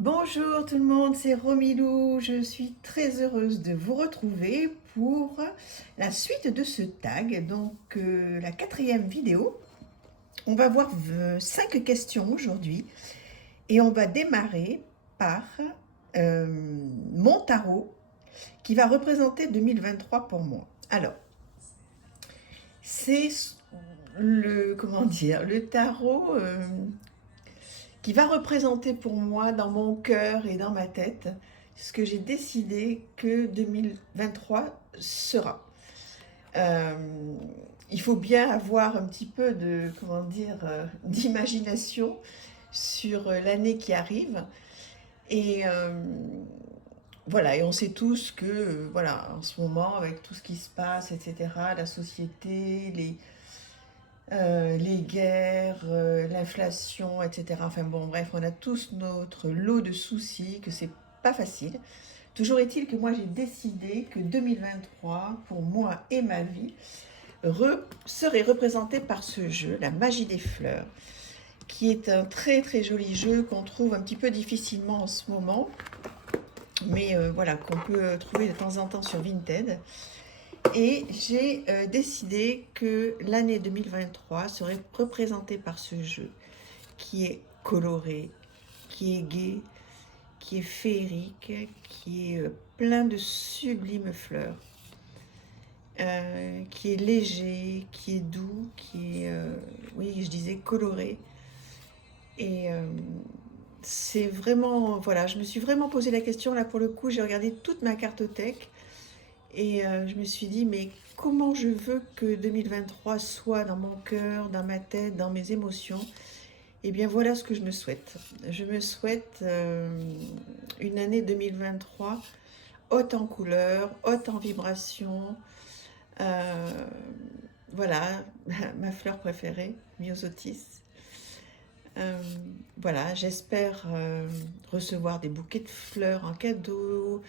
Bonjour tout le monde, c'est Romilou. Je suis très heureuse de vous retrouver pour la suite de ce tag, donc la quatrième vidéo. On va voir 5 questions aujourd'hui et on va démarrer par mon tarot qui va représenter 2023 pour moi. Alors, c'est comment dire, le tarot qui va représenter pour moi dans mon cœur et dans ma tête ce que j'ai décidé que 2023 sera. Euh, il faut bien avoir un petit peu de, comment dire, d'imagination sur l'année qui arrive. Et voilà, et on sait tous que, voilà, en ce moment, avec tout ce qui se passe, etc., la société, les guerres, l'inflation, etc. Enfin bon, bref, on a tous notre lot de soucis, que c'est pas facile. Toujours est-il que moi j'ai décidé que 2023, pour moi et ma vie, serait représenté par ce jeu, la magie des fleurs, qui est un très très joli jeu qu'on trouve un petit peu difficilement en ce moment, mais voilà, qu'on peut trouver de temps en temps sur Vinted. Et j'ai décidé que l'année 2023 serait représentée par ce jeu qui est coloré, qui est gai, qui est féerique, qui est plein de sublimes fleurs, qui est léger, qui est doux, qui est, oui, je disais coloré. Et c'est vraiment, voilà, je me suis vraiment posé la question, là pour le coup, j'ai regardé toute ma cartothèque. Et je me suis dit, mais comment je veux que 2023 soit dans mon cœur, dans ma tête, dans mes émotions? Eh bien, voilà ce que je me souhaite. Je me souhaite une année 2023 haute en couleurs, haute en vibrations. Euh, voilà, ma fleur préférée, Myosotis. Euh, voilà, j'espère recevoir des bouquets de fleurs en cadeau.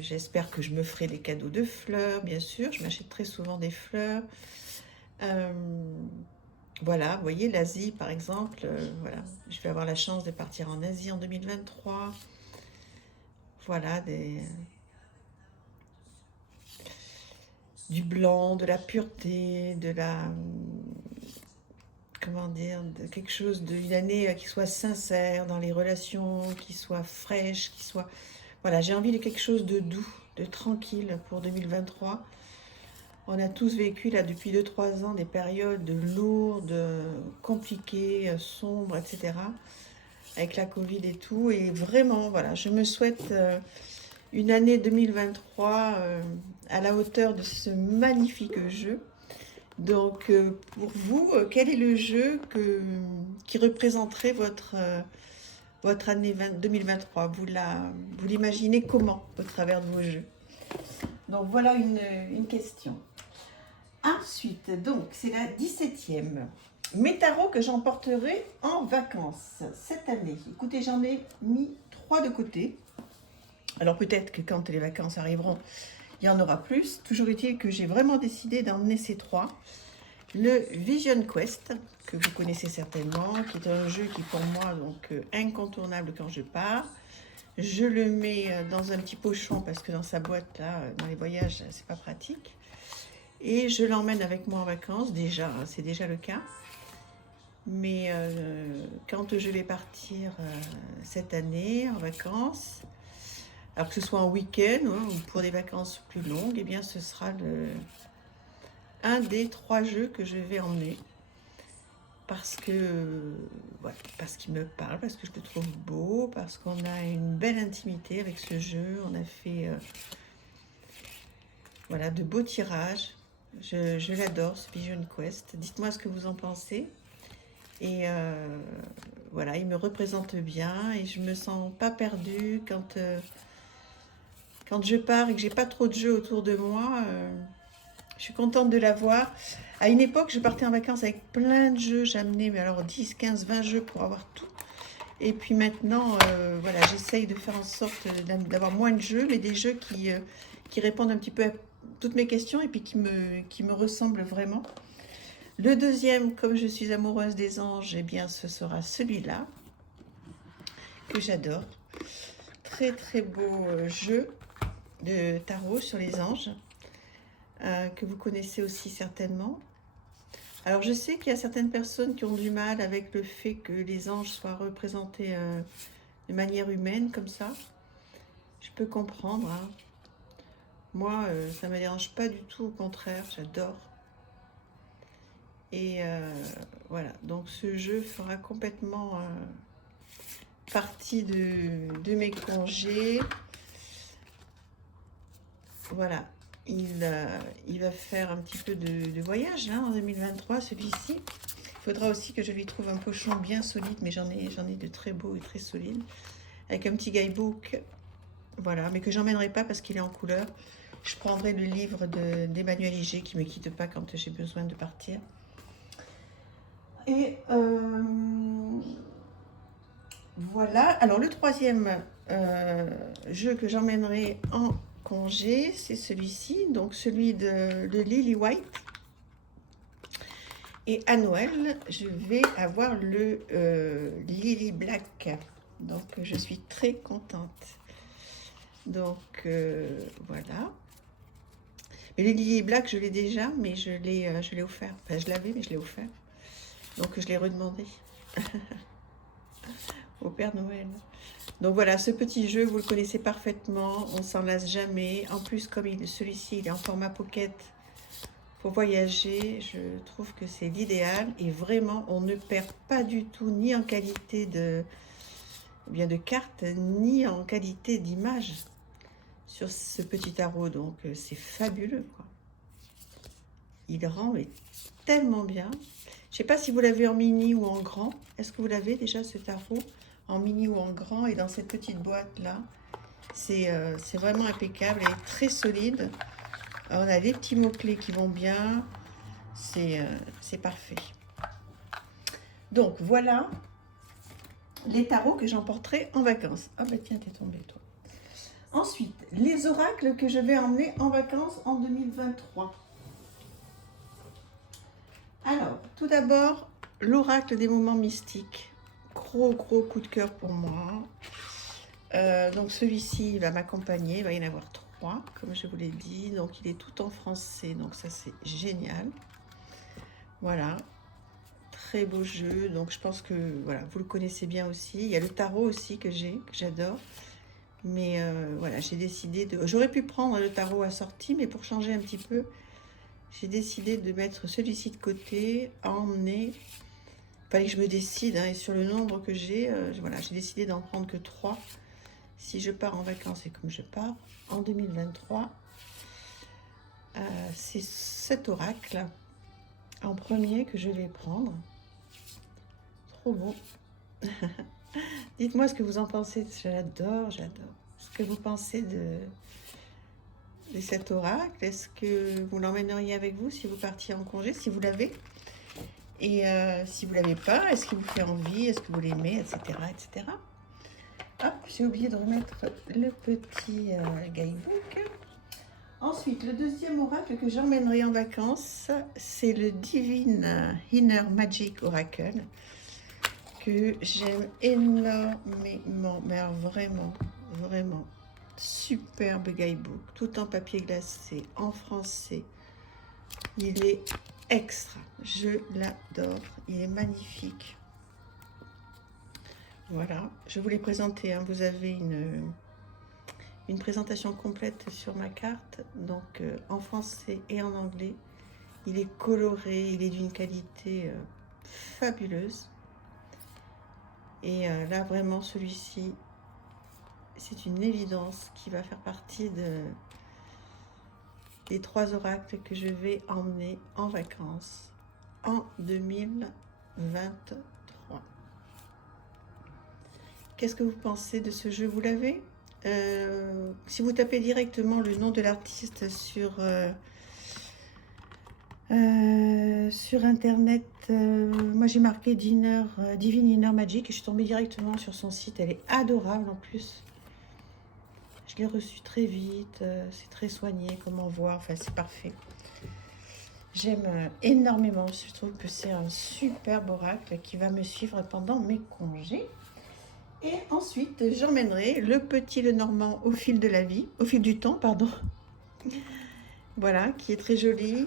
J'espère que je me ferai des cadeaux de fleurs, bien sûr. Je m'achète très souvent des fleurs. Euh, voilà, vous voyez, l'Asie, par exemple. Voilà, je vais avoir la chance de partir en Asie en 2023. Voilà, du blanc, de la pureté, de la... Comment dire, de quelque chose, d'une année qui soit sincère dans les relations, qui soit fraîche, qui soit... Voilà, j'ai envie de quelque chose de doux, de tranquille pour 2023. On a tous vécu là depuis 2 3 ans des périodes lourdes, compliquées, sombres, etc. Avec la Covid et tout. Et vraiment, voilà, je me souhaite une année 2023 à la hauteur de ce magnifique jeu. Donc, pour vous, quel est le jeu qui représenterait votre année 2023? Vous l'imaginez comment au travers de vos jeux? Donc, voilà une question. Ensuite, donc, c'est la 17e. Mes tarots que j'emporterai en vacances cette année. Écoutez, j'en ai mis 3 de côté. Alors peut-être que quand les vacances arriveront, il y en aura plus. Toujours est-il que j'ai vraiment décidé d'emmener ces 3. Le Vision Quest, que vous connaissez certainement, qui est un jeu qui pour moi donc incontournable quand je pars. Je le mets dans un petit pochon parce que dans sa boîte là, dans les voyages, c'est pas pratique. Et je l'emmène avec moi en vacances, déjà, c'est déjà le cas. Mais quand je vais partir cette année en vacances, alors que ce soit en week-end ou pour des vacances plus longues, eh bien ce sera un des 3 jeux que je vais emmener. Parce que, ouais, parce qu'il me parle, parce que je le trouve beau, parce qu'on a une belle intimité avec ce jeu. On a fait voilà, de beaux tirages. Je l'adore, ce Vision Quest. Dites-moi ce que vous en pensez. Et voilà, il me représente bien et je me sens pas perdue quand je pars et que j'ai pas trop de jeux autour de moi. Je suis contente de l'avoir. À une époque, je partais en vacances avec plein de jeux. J'amenais mais alors 10, 15, 20 jeux pour avoir tout. Et puis maintenant, voilà, j'essaye de faire en sorte d'avoir moins de jeux, mais des jeux qui répondent un petit peu à toutes mes questions et puis qui me ressemblent vraiment. Le deuxième, comme je suis amoureuse des anges, eh bien ce sera celui-là, que j'adore. Très très beau jeu de tarot sur les anges, que vous connaissez aussi certainement. Alors je sais qu'il y a certaines personnes qui ont du mal avec le fait que les anges soient représentés de manière humaine comme ça. Je peux comprendre, hein. Moi, ça ne me dérange pas du tout, au contraire, j'adore. Et voilà, donc ce jeu fera complètement partie de mes congés. Voilà, il va faire un petit peu de voyage hein, en 2023, celui-ci. Il faudra aussi que je lui trouve un pochon bien solide, mais j'en ai de très beaux et très solides. Avec un petit guidebook, voilà, mais que j'emmènerai pas parce qu'il est en couleur. Je prendrai le livre d'Emmanuel Iger qui ne me quitte pas quand j'ai besoin de partir. Et voilà. Alors le troisième jeu que j'emmènerai en congé, c'est celui-ci, donc celui de Lily White. Et à Noël, je vais avoir le Lily Black. Donc je suis très contente. Donc voilà. Et le Lily Black, je l'ai déjà, mais je l'ai offert. Enfin, je l'avais, mais je l'ai offert. Donc je l'ai redemandé au Père Noël. Donc voilà, ce petit jeu, vous le connaissez parfaitement. On s'en lasse jamais. En plus, comme celui-ci, il est en format pocket pour voyager, je trouve que c'est l'idéal. Et vraiment, on ne perd pas du tout, ni en qualité de cartes, ni en qualité d'image sur ce petit tarot. Donc c'est fabuleux, quoi. Il rend mais tellement bien. Je ne sais pas si vous l'avez en mini ou en grand. Est-ce que vous l'avez déjà ce tarot en mini ou en grand? Et dans cette petite boîte là, c'est vraiment impeccable et très solide. Alors, on a les petits mots-clés qui vont bien. C'est parfait. Donc voilà les tarots que j'emporterai en vacances. Ah bah tiens, t'es tombé toi. Ensuite, les oracles que je vais emmener en vacances en 2023. Alors, tout d'abord, l'oracle des moments mystiques. Gros coup de cœur pour moi. Donc celui-ci, il va m'accompagner. Il va y en avoir 3, comme je vous l'ai dit. Donc il est tout en français. Donc ça, c'est génial. Voilà. Très beau jeu. Donc je pense que voilà, vous le connaissez bien aussi. Il y a le tarot aussi que j'adore. Mais voilà, j'ai décidé de... J'aurais pu prendre le tarot assorti, mais pour changer un petit peu, j'ai décidé de mettre celui-ci de côté, à emmener. Il fallait que je me décide, hein, et sur le nombre que j'ai, voilà, j'ai décidé d'en prendre que 3. Si je pars en vacances, et comme je pars en 2023, c'est cet oracle en premier que je vais prendre. Trop beau. Dites-moi ce que vous en pensez. J'adore. Ce que vous pensez de cet oracle. Est-ce que vous l'emmèneriez avec vous si vous partiez en congé, si vous l'avez? Et si vous ne l'avez pas, est-ce qu'il vous fait envie? Est-ce que vous l'aimez, etc., etc. Hop, j'ai oublié de remettre le petit guidebook. Ensuite, le deuxième oracle que j'emmènerai en vacances, c'est le Divine Inner Magic Oracle, que j'aime énormément, mais alors vraiment, vraiment, superbe guidebook, tout en papier glacé, en français. Il est extra, je l'adore, il est magnifique. Voilà, je vous l'ai présenté, hein. Vous avez une présentation complète sur ma carte, donc en français et en anglais. Il est coloré, il est d'une qualité fabuleuse. Et là, vraiment, celui-ci, c'est une évidence qui va faire partie des 3 oracles que je vais emmener en vacances en 2023. Qu'est-ce que vous pensez de ce jeu? Vous l'avez? Si vous tapez directement le nom de l'artiste sur internet, moi j'ai marqué Divine Inner Magic et je suis tombée directement sur son site. Elle est adorable en plus. Je l'ai reçue très vite, c'est très soigné comme envoi, enfin c'est parfait. J'aime énormément, je trouve que c'est un superbe oracle qui va me suivre pendant mes congés. Et ensuite, j'emmènerai le petit Lenormand au fil de la vie, au fil du temps, pardon. Voilà, qui est très joli.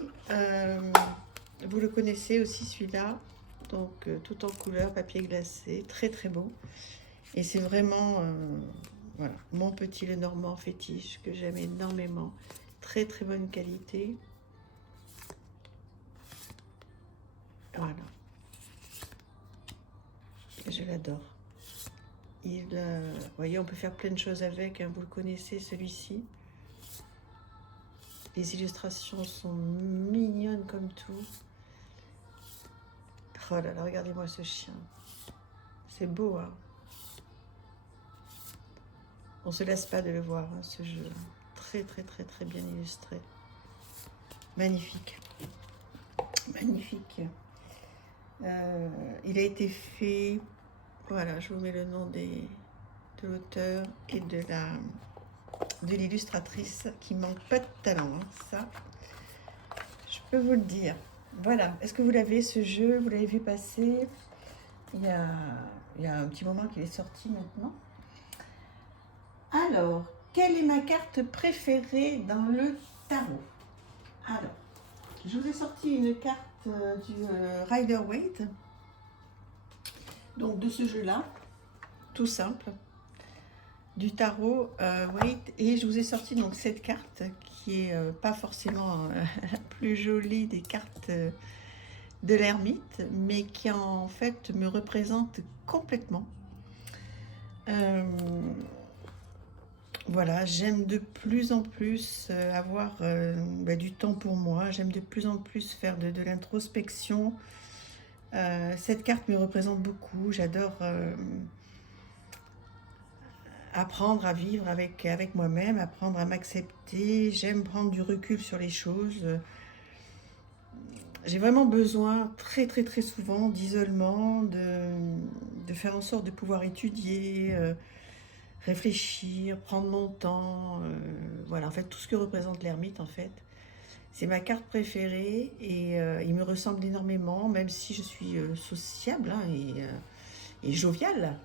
Vous le connaissez aussi celui-là. Donc, tout en couleur, papier glacé, très très beau. Et c'est vraiment voilà, mon petit Lenormand fétiche que j'aime énormément. Très très bonne qualité. Voilà. Je l'adore. Vous voyez, on peut faire plein de choses avec, hein, vous le connaissez celui-ci. Les illustrations sont mignonnes comme tout. Oh là là, regardez-moi ce chien. C'est beau, hein. On se lasse pas de le voir, hein, ce jeu. Très très très très bien illustré. Magnifique. Magnifique. Il a été fait... Voilà, je vous mets le nom de l'auteur et de l'illustratrice qui manque pas de talent, hein, ça, je peux vous le dire. Voilà, est-ce que vous l'avez ce jeu? Vous l'avez vu passer? Il y a un petit moment qu'il est sorti maintenant. Alors, quelle est ma carte préférée dans le tarot? Alors, je vous ai sorti une carte du Rider-Waite, donc de ce jeu-là, tout simple, du tarot Waite, et je vous ai sorti donc cette carte qui est pas forcément la plus jolie des cartes de l'ermite, mais qui en fait me représente complètement. Voilà, j'aime de plus en plus avoir du temps pour moi, j'aime de plus en plus faire de l'introspection. Cette carte me représente beaucoup, j'adore apprendre à vivre avec moi-même, apprendre à m'accepter, j'aime prendre du recul sur les choses. J'ai vraiment besoin très très très souvent d'isolement, de faire en sorte de pouvoir étudier, réfléchir, prendre mon temps, voilà, en fait tout ce que représente l'ermite en fait. C'est ma carte préférée et il me ressemble énormément, même si je suis sociable hein, et joviale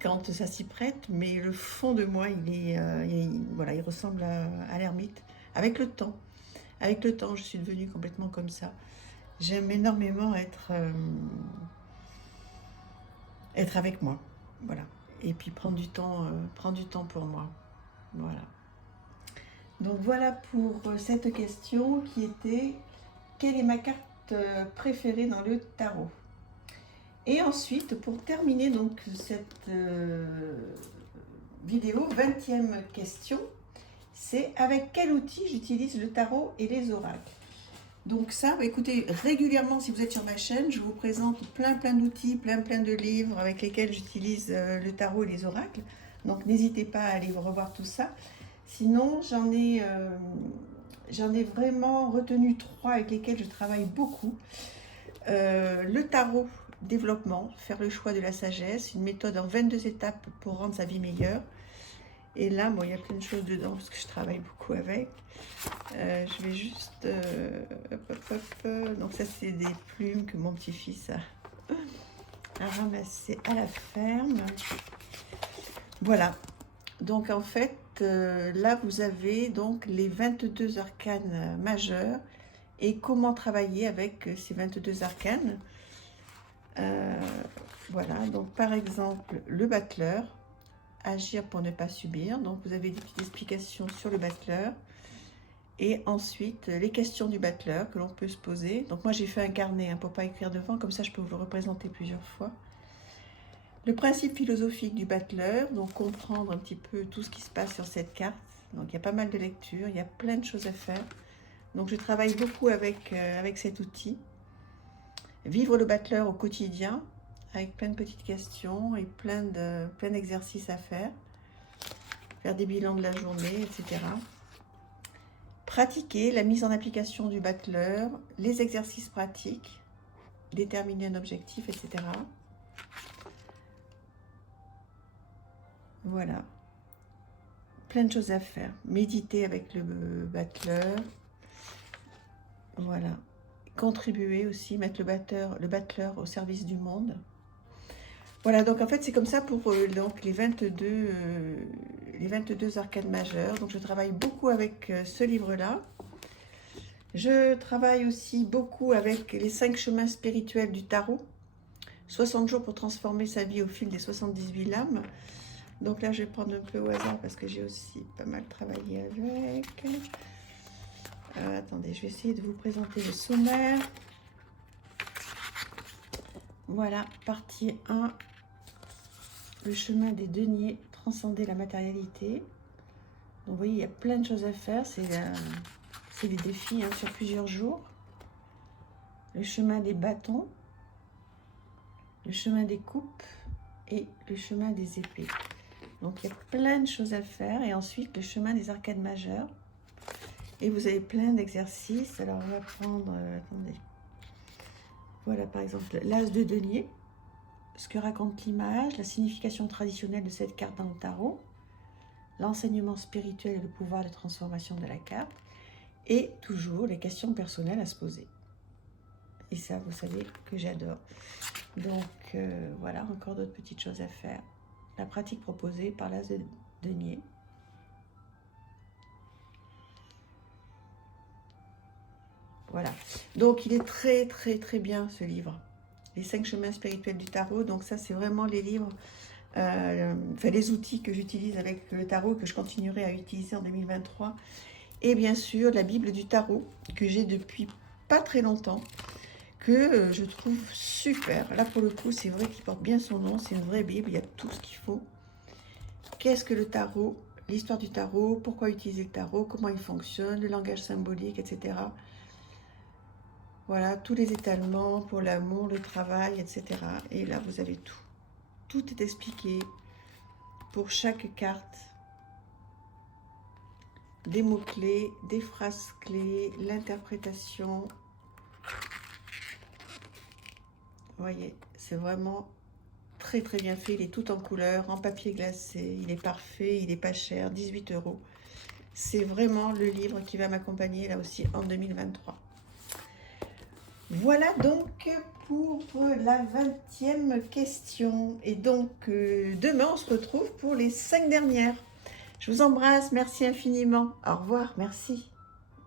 quand ça s'y prête, mais le fond de moi, voilà, il ressemble à l'ermite avec le temps. Avec le temps, je suis devenue complètement comme ça. J'aime énormément être avec moi, voilà. Et puis prendre du temps pour moi, voilà. Donc voilà pour cette question qui était quelle est ma carte préférée dans le tarot. Et ensuite, pour terminer donc cette vidéo, 20e question, c'est avec quel outil j'utilise le tarot et les oracles. Donc ça, écoutez, régulièrement, si vous êtes sur ma chaîne, je vous présente plein d'outils, plein de livres avec lesquels j'utilise le tarot et les oracles. Donc n'hésitez pas à aller revoir tout ça. Sinon, j'en ai vraiment retenu 3 avec lesquels je travaille beaucoup. Le tarot développement, faire le choix de la sagesse, une méthode en 22 étapes pour rendre sa vie meilleure. Et là, bon, il y a plein de choses dedans parce que je travaille beaucoup avec. Je vais juste... Donc ça, c'est des plumes que mon petit-fils a ramassées à la ferme. Voilà. Donc en fait, là, vous avez donc les 22 arcanes majeurs et comment travailler avec ces 22 arcanes. Voilà, donc par exemple, le battleur, agir pour ne pas subir. Donc vous avez des petites explications sur le battleur. Et ensuite, les questions du battleur que l'on peut se poser. Donc moi, j'ai fait un carnet hein, pour ne pas écrire devant, comme ça je peux vous le représenter plusieurs fois. Le principe philosophique du battleur, donc comprendre un petit peu tout ce qui se passe sur cette carte. Donc il y a pas mal de lectures, il y a plein de choses à faire. Donc je travaille beaucoup avec cet outil. Vivre le battleur au quotidien, avec plein de petites questions et plein d'exercices à faire. Faire des bilans de la journée, etc. Pratiquer la mise en application du battleur, les exercices pratiques, déterminer un objectif, etc. Voilà. Plein de choses à faire. Méditer avec le battleur. Voilà. Contribuer aussi, mettre le battleur au service du monde. Voilà, donc en fait, c'est comme ça pour donc les 22 arcades majeures. Donc je travaille beaucoup avec ce livre-là. Je travaille aussi beaucoup avec les 5 chemins spirituels du tarot. 60 jours pour transformer sa vie au fil des 78 lames. Donc là, je vais prendre un peu au hasard parce que j'ai aussi pas mal travaillé avec. Attendez, je vais essayer de vous présenter le sommaire. Voilà, partie 1. Le chemin des deniers, transcender la matérialité. Donc vous voyez, il y a plein de choses à faire. C'est des défis sur plusieurs jours. Le chemin des bâtons, le chemin des coupes et le chemin des épées. Donc il y a plein de choses à faire. Et ensuite, le chemin des arcades majeures. Et vous avez plein d'exercices. Alors on va prendre, attendez. Voilà par exemple l'as de denier. Ce que raconte l'image, la signification traditionnelle de cette carte dans le tarot, l'enseignement spirituel et le pouvoir de transformation de la carte, et toujours les questions personnelles à se poser. Et ça, vous savez que j'adore. Donc voilà, encore d'autres petites choses à faire. La pratique proposée par l'as de denier. Voilà. Donc il est très très très bien ce livre. Les 5 chemins spirituels du tarot. Donc ça, c'est vraiment les livres, les outils que j'utilise avec le tarot, que je continuerai à utiliser en 2023. Et bien sûr, la Bible du tarot, que j'ai depuis pas très longtemps, que je trouve super. Là, pour le coup, c'est vrai qu'il porte bien son nom. C'est une vraie Bible, il y a tout ce qu'il faut. Qu'est-ce que le tarot? L'histoire du tarot, pourquoi utiliser le tarot, comment il fonctionne, le langage symbolique, etc. Voilà, tous les étalements pour l'amour, le travail, etc. Et là, vous avez tout. Tout est expliqué pour chaque carte. Des mots-clés, des phrases clés, l'interprétation. Vous voyez, c'est vraiment très très bien fait. Il est tout en couleur, en papier glacé. Il est parfait, il n'est pas cher, 18 €. C'est vraiment le livre qui va m'accompagner là aussi en 2023. Voilà donc pour la 20e question. Et donc demain, on se retrouve pour les 5 dernières. Je vous embrasse, merci infiniment. Au revoir, merci.